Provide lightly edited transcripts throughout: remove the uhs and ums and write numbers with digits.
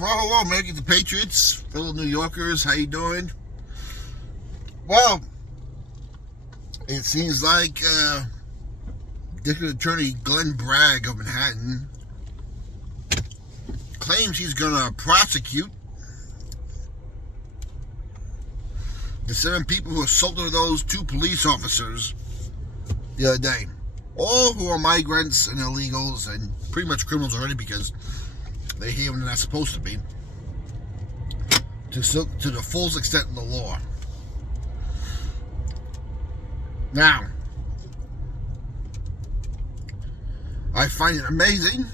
Well, hello, Americans and Patriots, fellow New Yorkers, how you doing? Well, it seems like District Attorney Glenn Bragg of Manhattan claims he's going to prosecute the 7 people who assaulted those 2 police officers the other day. All who are migrants and illegals and pretty much criminals already because they're here when they're not supposed to be, to the fullest extent of the law. Now, I find it amazing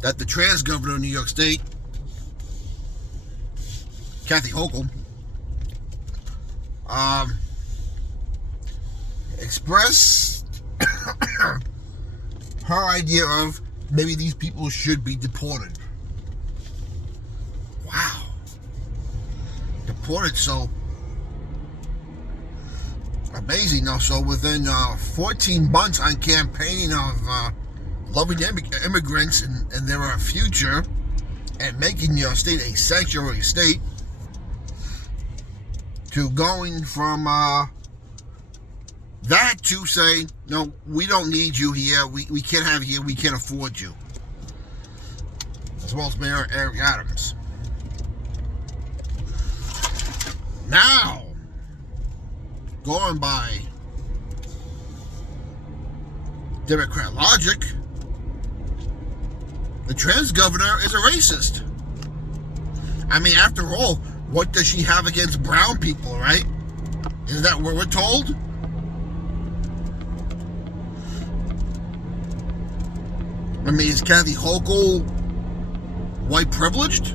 that the trans governor of New York State, Hochul, expressed her idea of maybe these people should be deported. Wow. Deported, so amazing. Now, so within 14 months on campaigning of loving immigrants and their future and making your state a sanctuary state, to going from that to say, no, we don't need you here, we can't have you here, we can't afford you. As well as Mayor Eric Adams. Now, going by Democrat logic, the trans governor is a racist. I mean, after all, what does she have against brown people, right? Isn't that what we're told? I mean, is Kathy Hochul white privileged?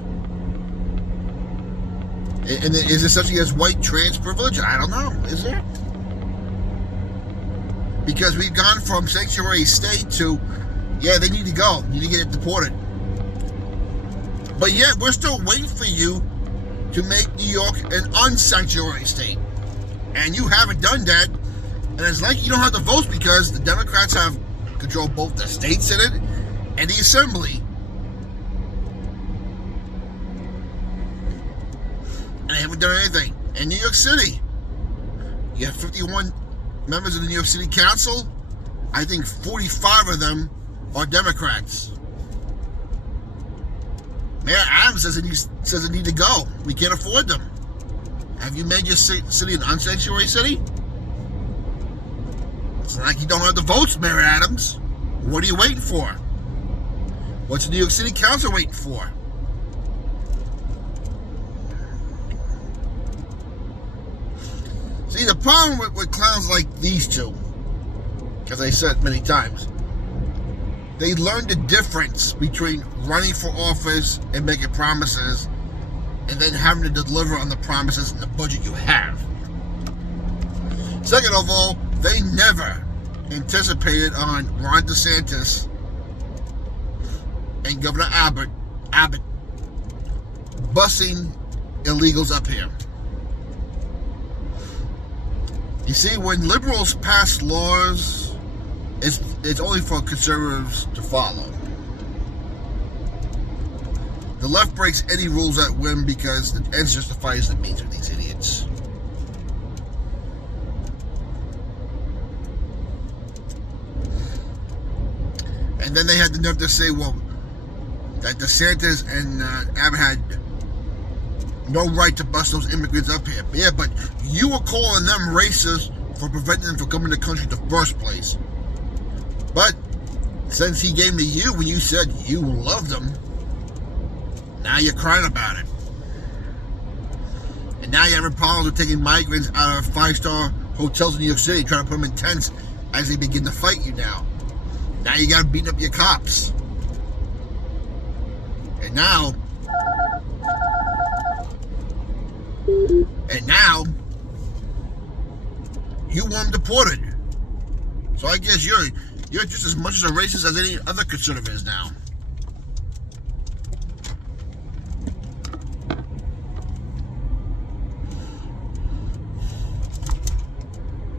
And is there such thing as white trans privilege? I don't know. Is there? Because we've gone from sanctuary state to, yeah, they need to go. Need to get deported. But yet, we're still waiting for you to make New York an unsanctuary state. And you haven't done that. And it's like you don't have the votes because the Democrats have control both the state Senate and the Assembly. And they haven't done anything. In New York City, you have 51 members of the New York City Council. I think 45 of them are Democrats. Mayor Adams says it need to go. We can't afford them. Have you made your city an unsanctuary city? It's like you don't have the votes, Mayor Adams. What are you waiting for? What's the New York City Council waiting for? See, the problem with clowns like these two, as I said many times, they learn the difference between running for office and making promises and then having to deliver on the promises and the budget you have. Second of all, they never anticipated on Ron DeSantis and Governor Abbott busing illegals up here. You see, when liberals pass laws, it's only for conservatives to follow. The left breaks any rules at whim because the ends justifies the means of these idiots. And then they had the nerve to say, well, that DeSantis and Abbott had no right to bust those immigrants up here. Yeah, but you were calling them racist for preventing them from coming to the country in the first place. But since he gave them to you when you said you loved them, now you're crying about it. And now you're having problems with taking migrants out of 5-star hotels in New York City, trying to put them in tents as they begin to fight you now. Now you got to beat up your cops. And now, you want them deported. So I guess you're just as much as a racist as any other conservative is now.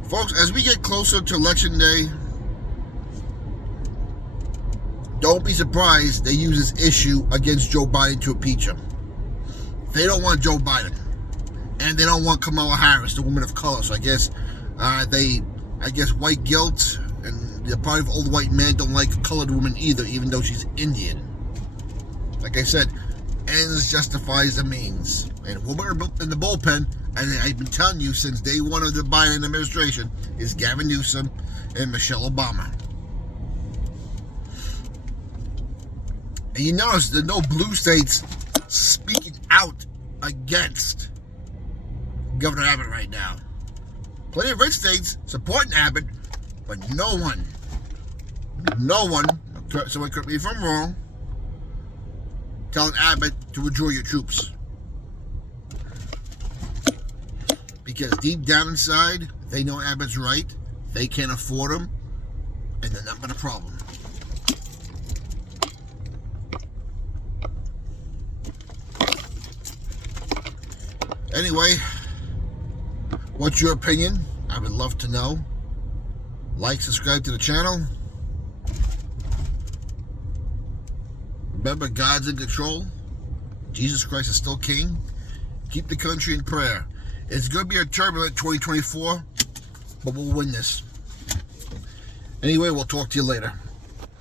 Folks, as we get closer to Election Day, don't be surprised they use this issue against Joe Biden to impeach him. They don't want Joe Biden. And they don't want Kamala Harris, the woman of color. So I guess white guilt and the part of old white men don't like a colored woman either, even though she's Indian. Like I said, ends justifies the means. And woman in the bullpen, and I've been telling you since day one of the Biden administration, is Gavin Newsom and Michelle Obama. And you notice there are no blue states speaking out against Governor Abbott right now. Plenty of red states supporting Abbott, but no one, someone correct me if I'm wrong, telling Abbott to withdraw your troops. Because deep down inside, they know Abbott's right, they can't afford him, and they're not been a problem. Anyway, what's your opinion? I would love to know. Like, subscribe to the channel. Remember, God's in control. Jesus Christ is still king. Keep the country in prayer. It's going to be a turbulent 2024, but we'll win this. Anyway, we'll talk to you later.